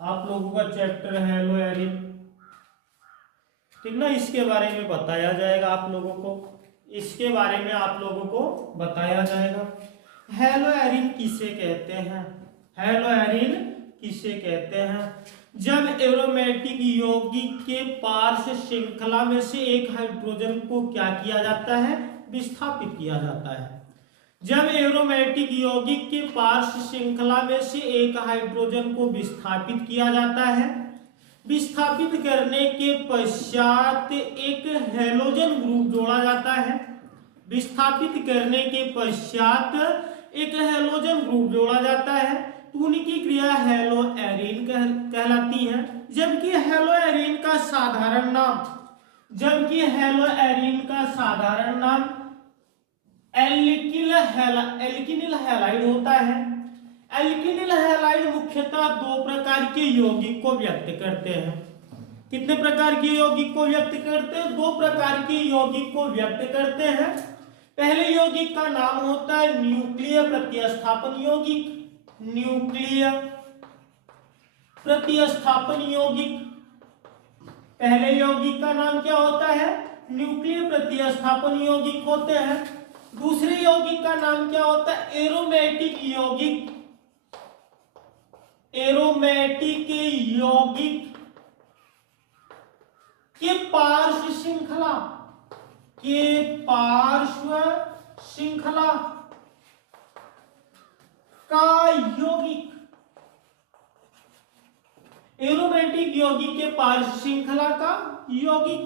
आप लोगों का चैप्टर है हेलो एरिन, ठीक ना, इसके बारे में बताया जाएगा आप लोगों को, इसके बारे में आप लोगों को बताया जाएगा। हेलो एरिन किसे कहते हैं? हेलो एरिन किसे कहते हैं? जब एरोमेटिक यौगिक के पार्श्व श्रृंखला में से एक हाइड्रोजन को क्या किया जाता है? विस्थापित किया जाता है। जब एरोमेटिक यौगिक के पार्श्व श्रृंखला में से एक हाइड्रोजन को विस्थापित किया जाता है, विस्थापित करने के पश्चात एक हैलोजन ग्रुप जोड़ा जाता है। विस्थापित करने के पश्चात एक हैलोजन ग्रुप जोड़ा जाता है, तो उनकी क्रिया हेलो एरिन कहलाती है। जबकि हेलो एरिन का साधारण नाम, जबकि हेलो एरिन का साधारण नाम एल्किनिल हैलाइड होता है। एल्किनिल हैलाइड मुख्यतः दो प्रकार के यौगिक को व्यक्त करते हैं। कितने प्रकार के यौगिक को व्यक्त करते हैं? दो प्रकार के यौगिक को व्यक्त करते हैं। पहले यौगिक का नाम होता है न्यूक्लिय प्रतिस्थापन यौगिक। न्यूक्लिय प्रतिस्थापन यौगिक, पहले यौगिक का नाम क्या होता है? न्यूक्लिय प्रतिस्थापन यौगिक होते हैं। दूसरे यौगिक का नाम क्या होता है? एरोमेटिक यौगिक। एरोमेटिक यौगिक के पार्श्व श्रृंखला, के पार्श्व श्रृंखला का यौगिक, एरोमेटिक यौगिक के पार्श्व श्रृंखला का यौगिक।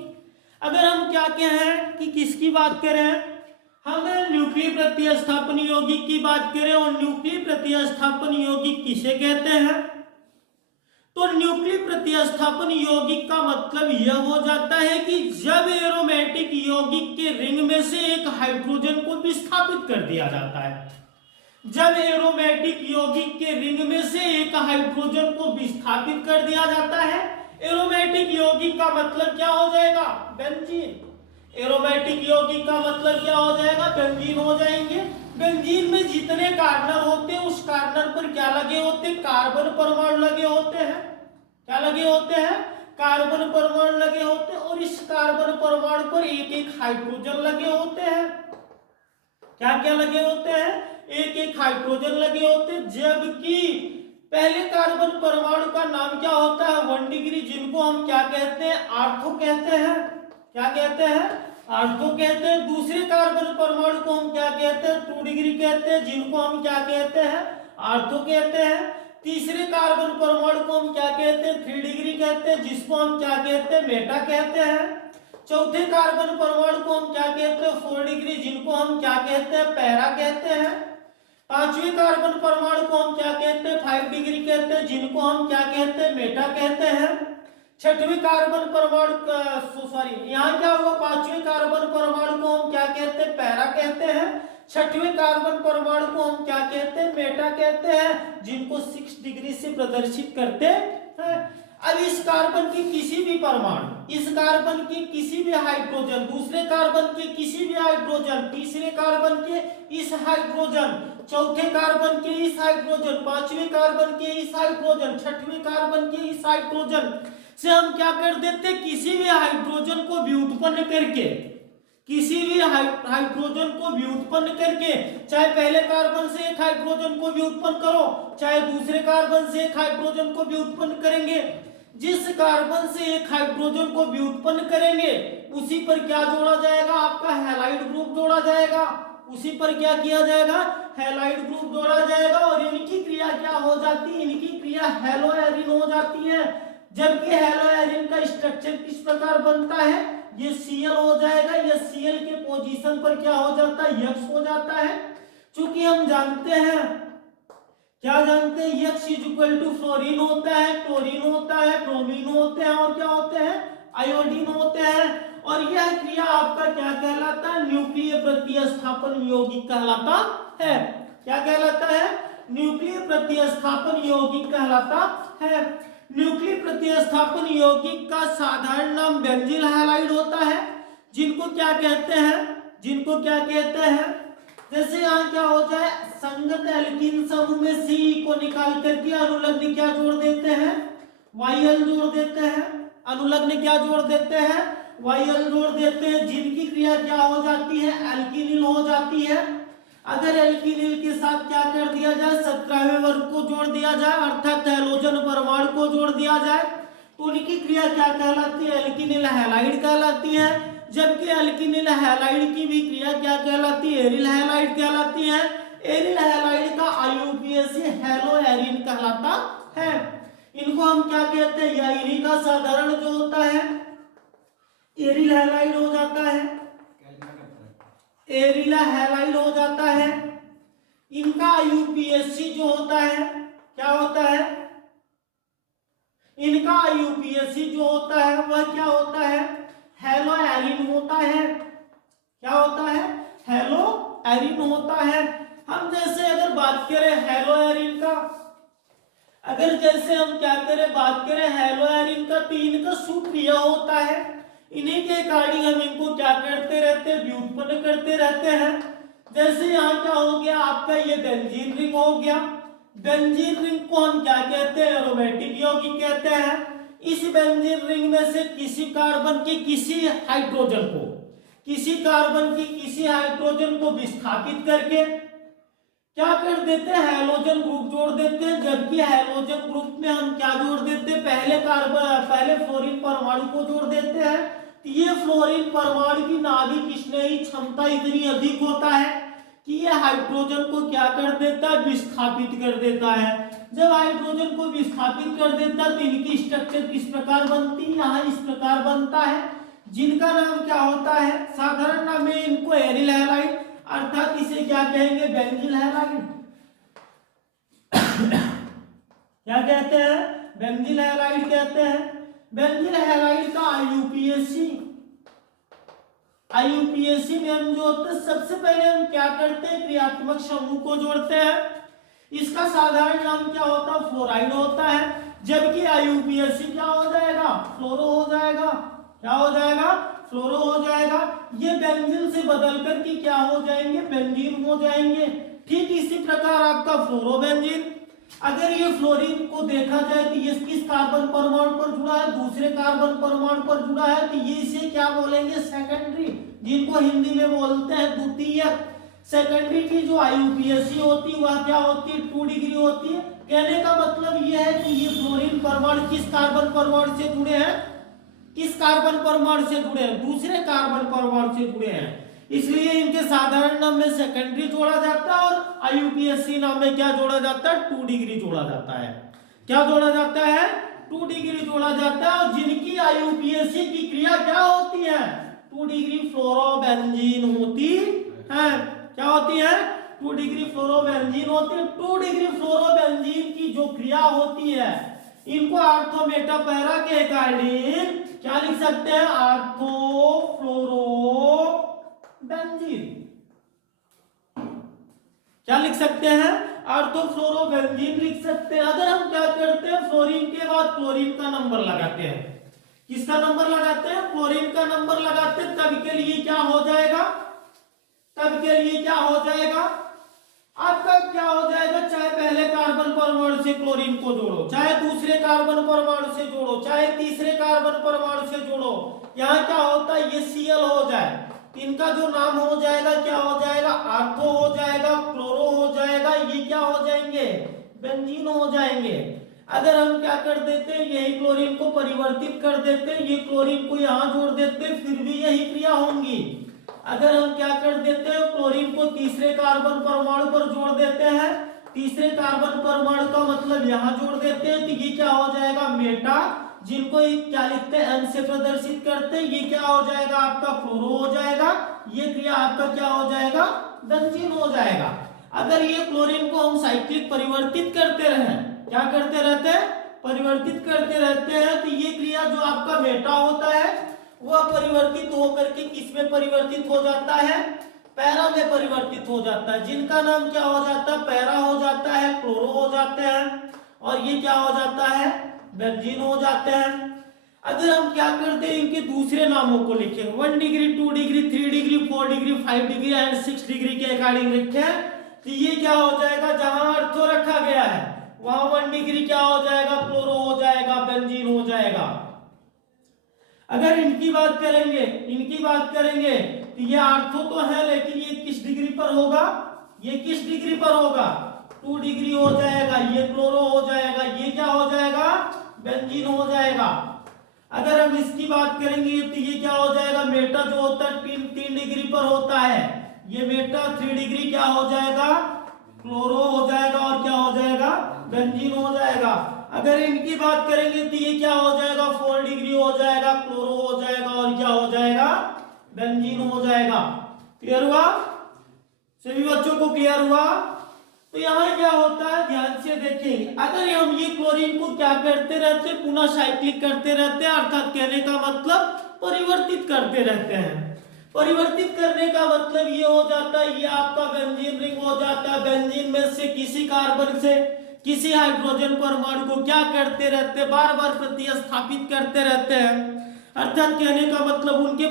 अगर हम क्या कहें कि किसकी बात करें, हम न्यूक्लिय प्रतिस्थापन यौगिक की बात करें, और न्यूक्लिय प्रतिस्थापन यौगिक किसे कहते हैं? तो न्यूक्लिय प्रतिस्थापन यौगिक का मतलब यह हो जाता है कि जब एरोमेटिक यौगिक के रिंग में से एक हाइड्रोजन को विस्थापित कर दिया जाता है, जब एरोमेटिक यौगिक के रिंग में से एक हाइड्रोजन को विस्थापित कर दिया जाता है, एरोमेटिक यौगिक का मतलब क्या हो जाएगा? बेंजीन। एरोमेटिक यौगिक का मतलब क्या हो जाएगा? बेंजीन हो जाएंगे। बेंजीन में जितने कार्बन होते हैं उस कार्बन पर क्या लगे होते हैं? कार्बन परमाणु लगे होते हैं। क्या लगे होते हैं? कार्बन परमाणु लगे होते हैं, और इस कार्बन परमाणु पर एक एक हाइड्रोजन लगे होते हैं। क्या क्या लगे होते हैं? एक एक हाइड्रोजन लगे होते हैं। जबकि पहले कार्बन परमाणु का नाम क्या होता है? 1 डिग्री, जिनको हम क्या कहते हैं? आर्थो कहते हैं। क्या कहते हैं? आर्थो कहते हैं। दूसरे कार्बन परमाणु को हम क्या कहते हैं? 2 डिग्री कहते हैं, जिनको हम क्या कहते हैं? आर्थो कहते हैं। तीसरे कार्बन परमाणु को हम क्या कहते हैं? 3 डिग्री कहते हैं, जिसको हम क्या कहते हैं? मेटा कहते हैं। चौथे कार्बन परमाणु को हम क्या कहते हैं? 4 डिग्री, जिनको हम क्या कहते हैं? पैरा कहते हैं। पांचवें कार्बन परमाणु को हम क्या कहते हैं? 5 डिग्री कहते हैं, जिनको हम क्या कहते हैं? मेटा कहते हैं। छठवें कार्बन परमाणु यहाँ क्या हुआ? पांचवें कार्बन परमाणु को हम क्या कहते हैं? पैरा कहते हैं। छठवें कार्बन परमाणु को हम क्या कहते हैं? मेटा कहते हैं, जिनको 6 डिग्री से प्रदर्शित करते हैं। अब इस कार्बन के किसी भी परमाणु, इस कार्बन के किसी भी हाइड्रोजन, दूसरे कार्बन के किसी भी हाइड्रोजन, तीसरे कार्बन के इस हाइड्रोजन, चौथे कार्बन के इस हाइड्रोजन, पांचवें कार्बन के इस हाइड्रोजन, छठवें कार्बन के इस हाइड्रोजन से हम क्या कर देते? किसी भी हाइड्रोजन को व्युत्पन्न करके, किसी भी हाइड्रोजन को व्युत्पन्न करके, चाहे पहले कार्बन से एक हाइड्रोजन को व्युत्पन्न करो, चाहे दूसरे कार्बन से एक हाइड्रोजन को व्युत्पन्न करेंगे, जिस कार्बन से एक हाइड्रोजन को व्युत्पन्न करेंगे उसी पर क्या जोड़ा जाएगा? आपका हैलाइड ग्रुप जोड़ा जाएगा। उसी पर क्या किया जाएगा? हैलाइड ग्रुप जोड़ा जाएगा, और इनकी क्रिया क्या हो जाती है? इनकी क्रिया हेलो एरिन हो जाती है। जबकि हेलो एरिन का स्ट्रक्चर किस प्रकार बनता है? ये Cl हो जाएगा। ये Cl के पोजीशन पर क्या हो जाता है? X हो जाता है। चूंकि हम जानते हैं, क्या जानते हैं? X = फ्लोरीन होता है, क्लोरीन होता है, ब्रोमीन होते हैं, और क्या होते हैं? आयोडीन होते हैं। और यह क्रिया आपका क्या कहलाता है? न्यूक्लिय प्रतिस्थापन यौगिक कहलाता है। क्या कहलाता है? न्यूक्लिय प्रतिस्थापन यौगिक कहलाता है। न्यूक्लिय प्रतिस्थापन यौगिक का साधारण नाम बेंजील हैलाइड होता है, जिनको क्या कहते हैं? जिनको क्या कहते हैं? जैसे यहाँ क्या हो जाए? संगत एल्कीन समूह में C को निकाल करके अनुलग्न क्या जोड़ देते हैं? YL जोड़ देते हैं, अनुलग्न क्या जोड़ देते हैं, YL जोड़ देते हैं, जिनकी क्रिया क्या हो जाती है, एल्किनिल हो जाती है। अगर एल्किनिल के साथ क्या कर दिया जाए, 17वें वर्ग को जोड़ दिया जाए, अर्थात हैलोजन परमाणु को जोड़ दिया जाए, तो उनकी क्रिया क्या कहलाती है, एल्किनिल हैलाइड कहलाती है। जबकि एल्किनिल हैलाइड की भी क्रिया क्या कहलाती है, एरिल हैलाइड कहलाती है। एरिल हैलाइड का IUPAC हेलो एरिन कहलाता है। इनको हम क्या कहते हैं, या इन्हीं का साधारण जो होता है एरिल हैलाइड हो जाता है, एरिल हैलाइड हो जाता है। इनका IUPAC जो होता है क्या होता है, इनका IUPAC जो होता है वह क्या होता है, हेलो एरिन होता है। क्या होता है, हेलो एरिन होता है। हम जैसे अगर बात करें हेलो एरिन का, अगर जैसे हम क्या करें बात करें हेलो एरिन का, तो इनका सुक्रिया होता है। इन्हीं के अकॉर्डिंग हम इनको क्या करते रहते हैं, व्युत्पन्न करते रहते हैं। जैसे यहाँ क्या हो गया आपका, ये बेंजीन रिंग हो गया। बेंजीन रिंग को हम क्या कहते हैं, एरोमेटिक यौगिक कहते हैं। इस बेंजीन रिंग में से किसी कार्बन के किसी हाइड्रोजन को, किसी कार्बन की किसी हाइड्रोजन को विस्थापित करके क्या कर देते हैं, हैलोजन ग्रुप जोड़ देते हैं। जबकि हैलोजन ग्रुप में हम क्या जोड़ देते हैं, पहले फ्लोरीन परमाणु को जोड़ देते हैं। तो ये फ्लोरीन परमाणु की नाभिक स्नेही क्षमता इतनी अधिक होता है कि ये हाइड्रोजन को क्या कर देता है, विस्थापित कर देता है। जब हाइड्रोजन को विस्थापित कर देता है तो इनकी स्ट्रक्चर किस प्रकार बनती है, यहाँ इस प्रकार बनता है, जिनका नाम क्या होता है, साधारण नाम है इनको एरिल हैलाइड, अर्थात इसे क्या कहेंगे, बेंजील हैलाइड। क्या कहते हैं, बेंजील हैलाइड कहते हैं। बेंजील हैलाइड का IUPAC में हम जो होते हैं, सबसे पहले हम क्या करते हैं, क्रियात्मक समूह को जोड़ते हैं। इसका साधारण नाम क्या होता है, फ्लोराइड होता है। जबकि IUPAC क्या हो जाएगा, फ्लोरो हो जाएगा। क्या हो जाएगा, फ्लोरो हो जाएगा। ये बेंजीन से बदल करके क्या हो जाएंगे, बेंजीन हो जाएंगे। ठीक इसी प्रकार आपका फ्लोरोबेंजीन, अगर ये फ्लोरीन को देखा जाए तो ये किस कार्बन परमाणु पर जुड़ा है, दूसरे कार्बन परमाणु पर जुड़ा है, तो ये इसे क्या बोलेंगे, सेकेंडरी, जिनको हिंदी में बोलते हैं द्वितीयक। सेकेंडरी की जो IUPAC होती है वह क्या होती है, 2 डिग्री होती है। कहने का मतलब यह है कि ये फ्लोरीन परमाणु किस कार्बन परमाणु से जुड़े हैं, किस कार्बन परमाणु से जुड़े हैं, दूसरे कार्बन परमाणु से जुड़े हैं। इसलिए इनके साधारण नाम में सेकेंडरी जोड़ा जाता है और IUPAC नाम में क्या जोड़ा जाता है, 2 डिग्री जोड़ा जाता है। क्या जोड़ा जाता है, 2 डिग्री जोड़ा जाता है। और जिनकी IUPAC की क्रिया क्या होती है, 2 डिग्री फ्लोरोबेंजीन होती है। क्या होती है, 2 डिग्री फ्लोरोबेंजीन होती है। 2 डिग्री फ्लोरोबेंजीन की जो क्रिया होती है, इनको आर्थो-मेटा पैरा के अकॉर्डिंग क्या लिख सकते हैं, आर्थो फ्लोरोबेंजीन। क्या लिख सकते हैं, आर्थो फ्लोरोबेंजीन लिख सकते हैं। अगर हम क्या करते हैं, फ्लोरीन के बाद क्लोरीन का नंबर लगाते हैं। किसका नंबर लगाते हैं, क्लोरीन का नंबर लगाते हैं। तब के लिए क्या हो जाएगा, तब के लिए क्या हो जाएगा, आपका क्या हो जाएगा, चाहे पहले कार्बन परमाणु से क्लोरीन को जोड़ो, चाहे दूसरे कार्बन परमाणु से जोड़ो, चाहे तीसरे कार्बन परमाणु से जोड़ो, यहाँ क्या होता है, ये Cl हो जाए, इनका जो नाम हो जाएगा क्या हो जाएगा, आर्थो हो जाएगा, क्लोरो हो जाएगा, ये क्या हो जाएंगे, बेंजीन हो जाएंगे। अगर हम क्या कर देते हैं, यही क्लोरीन को परिवर्तित कर देते हैं, ये क्लोरीन को यहाँ जोड़ देते हैं, फिर भी यही क्रिया होंगी। अगर हम क्या कर देते हैं, क्लोरीन को तीसरे कार्बन परमाणु पर जोड़ देते हैं, तीसरे कार्बन परमाणु का मतलब यहाँ जोड़ देते हैं, तो ये क्या हो जाएगा, मेटा, जिनको क्या लिखते हैं, M से प्रदर्शित करते हैं, ये क्या हो जाएगा, आपका फ्लोरो हो जाएगा। ये क्रिया आपका क्या हो जाएगा, बेंजीन हो जाएगा। अगर ये क्लोरीन को हम साइक्लिक परिवर्तित करते रहे, क्या करते रहते हैं, परिवर्तित करते रहते हैं, तो ये क्रिया जो आपका मेटा होता है वह परिवर्तित होकर के किस में परिवर्तित हो जाता है, पैरा में परिवर्तित हो जाता है, जिनका नाम क्या हो जाता है, पैरा हो जाता है, क्लोरो हो जाते हैं, और ये क्या हो जाता है, बेंजीन हो जाते हैं। अगर हम क्या करते हैं, इनके दूसरे नामों को लिखें, 1 degree, 2 degree, 3 degree, 4 degree, 5 degree and 6 degree के अकॉर्डिंग लिखें, तो ये क्या हो जाएगा, जहां अर्थो रखा गया है वहां 1 डिग्री क्या हो जाएगा, क्लोरो हो जाएगा, बेंजीन हो जाएगा। अगर इनकी बात करेंगे तो ये आर्थो तो है, लेकिन ये किस डिग्री पर होगा, ये किस डिग्री पर होगा, 2 डिग्री हो जाएगा। ये क्लोरो हो जाएगा, ये क्या हो जाएगा, बेंजीन हो जाएगा। अगर हम इसकी बात करेंगे तो ये क्या हो जाएगा, मेटा जो होता है 3 डिग्री पर होता है, ये मेटा 3 डिग्री क्या हो जाएगा, क्लोरो हो जाएगा, और क्या हो जाएगा, बेंजीन हो जाएगा। अगर इनकी बात करेंगे तो ये क्या हो जाएगा, 4 डिग्री हो जाएगा, क्लोरो हो जाएगा, और क्या हो जाएगा, बेंजीन हो जाएगा। क्लियर हुआ सभी बच्चों को, क्लियर हुआ। तो यहाँ क्या होता है, ध्यान से देखेंगे, अगर हम ये क्लोरीन को क्या करते रहते हैं, पुनः साइक्लिक करते रहते हैं, अर्थात कहने का मतलब परिवर्तित करते रहते हैं। परिवर्तित करने का मतलब ये हो जाता है, ये आपका बेंजीन रिंग हो जाता है। बेंजीन में से किसी कार्बन से किसी हाइड्रोजन परमाणु को क्या करते रहते हैं, बार बार प्रतिस्थापित करते रहते हैं। अर्थात कहने का मतलब उनके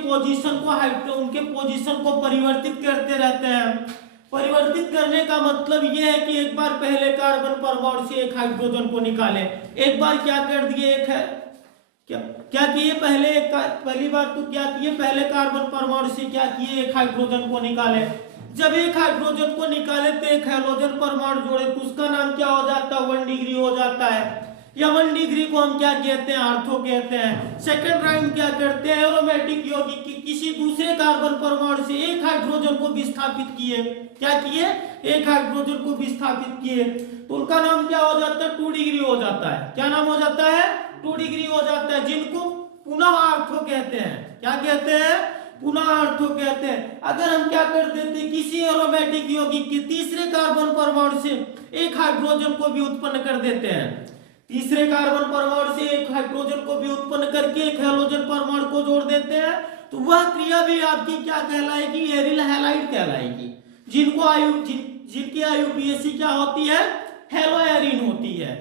पोजीशन को परिवर्तित करते रहते हैं। परिवर्तित करने का मतलब यह है कि एक बार पहले कार्बन परमाणु से एक हाइड्रोजन को निकाले, एक बार क्या कर दिए, एक है क्या किए, पहली बार तो क्या किए, पहले कार्बन परमाणु से क्या किए, एक हाइड्रोजन को निकाले। जब एक हाइड्रोजन को निकाले तो एक हाइड्रोजन परमाणु जोड़े तो उसका नाम क्या हो जाता है, 1 डिग्री हो जाता है। या 1 डिग्री को हम क्या कहते हैं, आर्थो कहते हैं। सेकंड राउंड क्या करते हैं, एरोमेटिक यौगिक की किसी दूसरे कार्बन परमाणु से एक हाइड्रोजन को विस्थापित किए, क्या किए, एक हाइड्रोजन को विस्थापित किए, तो उनका नाम क्या हो जाता है, 2 डिग्री हो जाता है। क्या नाम हो जाता है, 2 डिग्री हो जाता है, जिनको पुनः आर्थो कहते हैं। क्या कहते हैं, पुनः आर्थो कहते हैं। अगर हम क्या कर देते, किसी एरोमेटिक यौगिक के तीसरे कार्बन परमाणु से एक हाइड्रोजन को भी उत्पन्न कर देते हैं, तीसरे कार्बन परमाणु से एक हाइड्रोजन को भी उत्पन्न करके एक हैलोजन परमाणु को जोड़ देते हैं, तो वह क्रिया भी आपकी क्या कहलाएगी, एरिल हैलाइड कहलाएगी। जिनकी आयुपीएसी क्या होती है, हेलोएरिन होती है।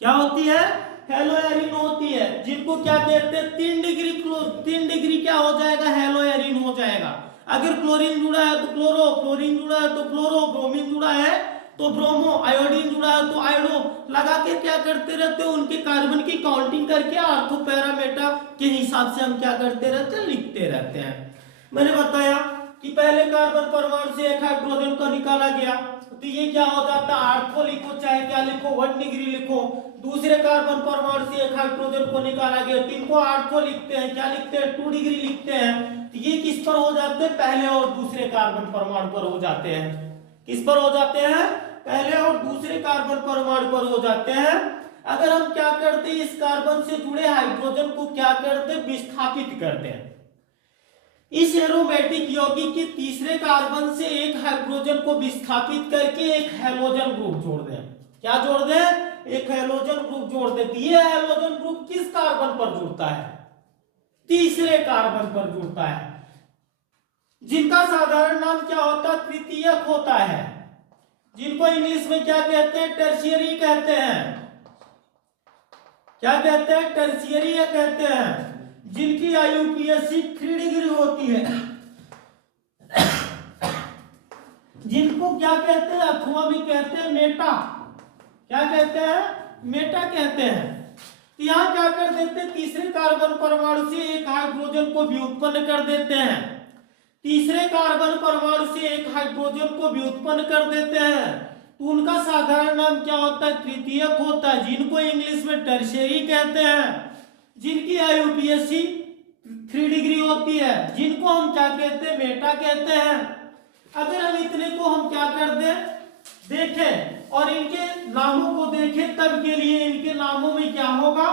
क्या होती है, हेलोएरिन होती है। जिनको क्या कहते हैं, 3 डिग्री क्या हो जाएगा, हेलोएरिन हो जाएगा। अगर क्लोरीन जुड़ा है तो क्लोरो, फ्लोरीन जुड़ा है तो फ्लोरो, ब्रोमीन जुड़ा है तो ब्रोमो, आयोडीन जुड़ा है तो आयोडो, लगा के क्या करते रहते हो, उनके कार्बन की काउंटिंग करके आर्थो पैरामेटा के हिसाब से हम क्या करते रहते हैं, लिखते रहते हैं। मैंने बताया कि पहले कार्बन परमाणु से एक हाइड्रोजन को निकाला गया तो ये क्या हो जाता है, आर्थो लिखो चाहे क्या लिखो, 1 डिग्री लिखो। दूसरे कार्बन परमाणु से एक हाइड्रोजन को निकाला गया तो इनको आर्थो लिखते हैं, क्या लिखते हैं, 2 डिग्री लिखते हैं। तो ये किस पर हो जाते हैं, पहले और दूसरे कार्बन परमाणु पर हो जाते हैं। किस पर हो जाते हैं, पहले और दूसरे कार्बन परमाणु पर हो जाते हैं। अगर हम क्या करते हैं, इस कार्बन से जुड़े हाइड्रोजन को क्या करते हैं, विस्थापित करते हैं। इस एरोमेटिक यौगिक के तीसरे कार्बन से एक हाइड्रोजन को विस्थापित करके एक हैलोजन ग्रुप जोड़ दें। क्या जोड़ दें, एक हैलोजन ग्रुप जोड़ दें। ये हैलोजन ग्रुप किस कार्बन पर जुड़ता है, तीसरे कार्बन पर जुड़ता है, जिनका साधारण नाम क्या होता है, तृतीयक होता है, जिनको इंग्लिश में क्या कहते हैं, टर्शियरी कहते हैं। क्या कहते हैं, टर्शियरी कहते हैं। जिनकी आयुपीएसी 3 डिग्री होती है, जिनको क्या कहते हैं, अथवा भी कहते हैं मेटा। क्या कहते हैं, मेटा कहते हैं। तो यहाँ क्या कर देते हैं, तीसरे कार्बन परमाणु से एक हाइड्रोजन को भी उत्पन्न कर देते हैं। तीसरे कार्बन परमाणु से एक हाइड्रोजन को भी उत्पन्न कर देते हैं तो उनका साधारण नाम क्या होता है, तृतीयक होता है, जिनको इंग्लिश में टर्शियरी कहते हैं। जिनकी आयुपीएसी 3 डिग्री होती है, जिनको हम क्या कहते हैं, मेटा कहते हैं। अगर हम इतने को हम क्या कर दें, देखें और इनके नामों को देखें, तब के लिए इनके नामों में क्या होगा,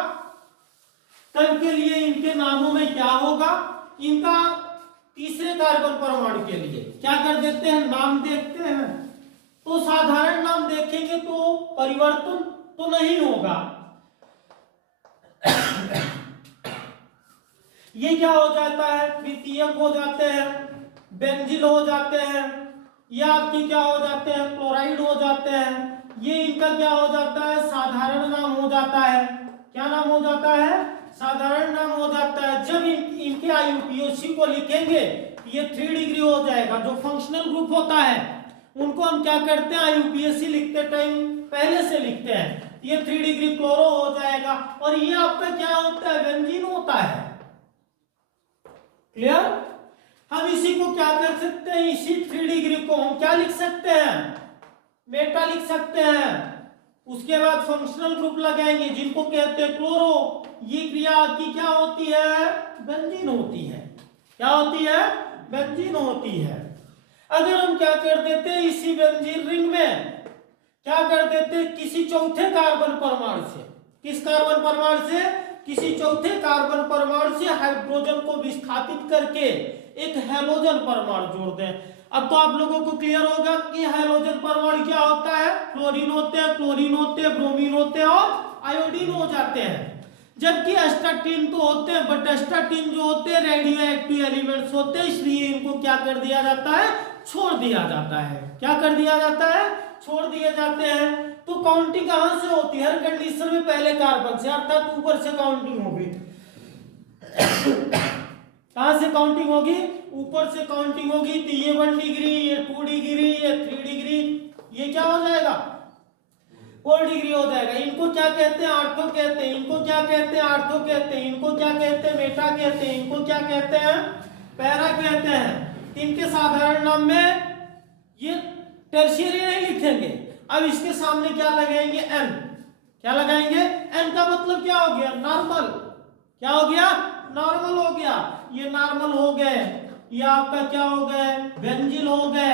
तब के लिए इनके नामों में क्या होगा, इनका तीसरे कार्बन परमाणु के लिए क्या कर देते हैं, नाम देखते हैं। तो साधारण नाम देखेंगे तो परिवर्तन तो नहीं होगा। ये क्या हो जाता है, तृतीयक हो जाते हैं, बेंजीन हो जाते हैं, ये आपके क्या हो जाते हैं, क्लोराइड हो जाते हैं। ये इनका क्या हो जाता है, साधारण नाम हो जाता है। क्या नाम हो जाता है, साधारण नाम हो जाता है। जब इनके आयुपीएसी को लिखेंगे ये 3 डिग्री हो जाएगा। जो फंक्शनल ग्रुप होता है उनको हम क्या करते हैं, आयुपीएसी लिखते टाइम पहले से लिखते हैं। ये 3 डिग्री क्लोरो हो जाएगा और ये आपका क्या होता है, बेंजीन होता है। क्लियर। हम इसी को क्या कर सकते हैं, इसी 3 डिग्री को हम क्या लिख सकते हैं, मेटा लिख सकते हैं। उसके बाद फंक्शनल ग्रुप लगाएंगे जिनको कहते हैं क्लोरो। ये क्रिया आपकी क्या होती है, बेंजीन होती है। क्या होती है, बेंजीन होती है। अगर हम क्या कर देते हैं, इसी बेंजीन रिंग में क्या कर देते, किसी चौथे कार्बन परमाणु से, किस कार्बन परमाणु से, किसी चौथे कार्बन परमाणु से हाइड्रोजन को विस्थापित करके एक हैलोजन परमाणु जोड़ दें। अब तो आप लोगों को क्लियर होगा कि हैलोजन परमाणु क्या होता है, फ्लोरीन होते हैं, क्लोरीन होते हैं, ब्रोमीन होते हैं और आयोडीन हो जाते हैं। जबकि एस्टाटीन तो होते हैं, बट एस्टाटीन जो होते हैं रेडियो एक्टिव एलिमेंट्स होते हैं, इसलिए इनको क्या कर दिया जाता है, छोड़ दिया जाता है। क्या कर दिया जाता है, छोड़ दिए जाते हैं। तो काउंटिंग कहां से होती है, हर कंडीशन में पहले कार्बन से, अर्थात ऊपर से काउंटिंग होगी। कहां से काउंटिंग होगी, ऊपर से काउंटिंग होगी। तो ये 1 डिग्री, ये 2 डिग्री, ये 3 डिग्री, ये क्या हो जाएगा, 4 डिग्री हो जाएगा। इनको क्या कहते हैं, आर्थो कहते हैं। इनको क्या कहते हैं, आर्थो कहते हैं। इनको क्या कहते हैं, मेटा कहते हैं। इनको क्या कहते हैं, पैरा कहते हैं। इनके साधारण नाम में ये टर्शियरी नहीं लिखेंगे। अब इसके सामने क्या लगाएंगे, एन। क्या लगाएंगे, एन का मतलब क्या हो गया, नॉर्मल। क्या हो गया, नॉर्मल हो गया। ये नॉर्मल हो गए, ये आपका क्या हो गए, बेंजीन हो गए,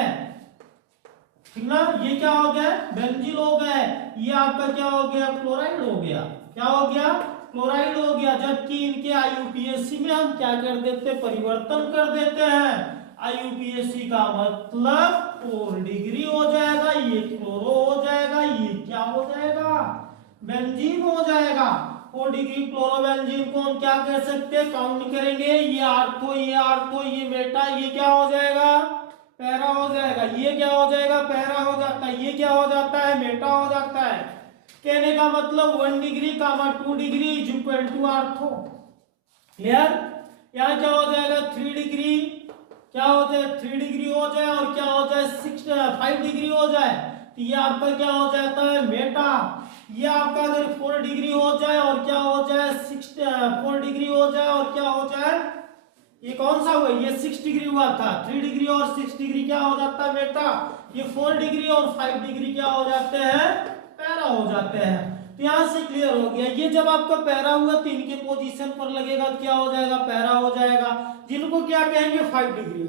ठीक ना। ये क्या हो गया, बेंजीन हो गए। ये आपका क्या हो गया, क्लोराइड हो गया। क्या हो गया, क्लोराइड हो गया। जबकि इनके आईयूपीएसी में हम क्या कर देते, परिवर्तन कर देते हैं। आईयूपीएसी का मतलब 4 डिग्री हो जाएगा, ये क्लोरो हो जाएगा, ये क्या हो जाएगा, बेंजीन हो जाएगा। 4 डिग्री क्लोरो बेंजीन को हम क्या कह सकते हैं, काउंट करेंगे, ये आर्थो, ये आर्थो, ये मेटा, ये क्या हो जाएगा, पैरा हो जाएगा। ये क्या हो जाएगा, पैरा हो जाता है। ये क्या हो जाता है, मेटा हो जाता है। कहने का मतलब 1 डिग्री का 2 degree is equal to ortho. Clear. यहाँ क्या हो जाएगा, 3 डिग्री, क्या हो जाए, 3 डिग्री हो जाए और क्या हो जाए, 5 डिग्री हो जाए, तो ये आपका क्या हो जाता है, मेटा। ये आपका अगर 4 डिग्री हो जाए और क्या हो जाए, 4 डिग्री हो जाए और क्या हो जाए, ये कौन सा हुआ, ये 6 डिग्री हुआ था। 3 डिग्री और 6 डिग्री क्या हो जाता है, मेटा। ये 4 डिग्री और 5 डिग्री क्या हो जाते हैं, पैरा हो जाते हैं। तो यहां से क्लियर हो गया। ये जब आपका पैरा हुआ तो इनके पोजीशन पर लगेगा, क्या हो जाएगा, पैरा हो जाएगा। जिनको क्या कहेंगे, 5 डिग्री।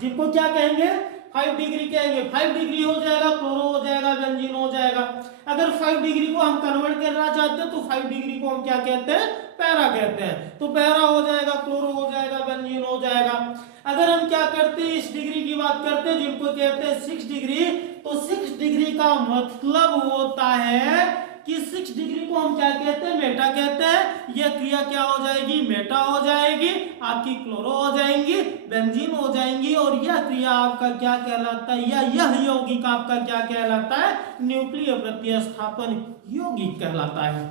जिनको क्या कहेंगे, 5 डिग्री कहेंगे। 5 डिग्री हो जाएगा, क्लोरो हो जाएगा, बेंजीन हो जाएगा। अगर 5 डिग्री को हम कन्वर्ट करना चाहते हैं तो 5 डिग्री को हम क्या कहते हैं, पैरा कहते हैं। तो पैरा हो जाएगा, क्लोरो हो जाएगा, बेंजीन हो जाएगा। अगर हम क्या करते हैं, इस डिग्री की बात करते हैं जिनको कहते हैं 6 डिग्री, तो 6 डिग्री का मतलब होता है कि 6 डिग्री को हम क्या कहते हैं, मेटा कहते हैं। यह क्रिया क्या हो जाएगी, मेटा हो जाएगी, आपकी क्लोरो हो जाएंगी, बेंजीन हो जाएंगी। और यह क्रिया आपका क्या कहलाता है, यह यौगिक आपका क्या कहलाता है, न्यूक्लियर प्रतिस्थापन यौगिक कहलाता है।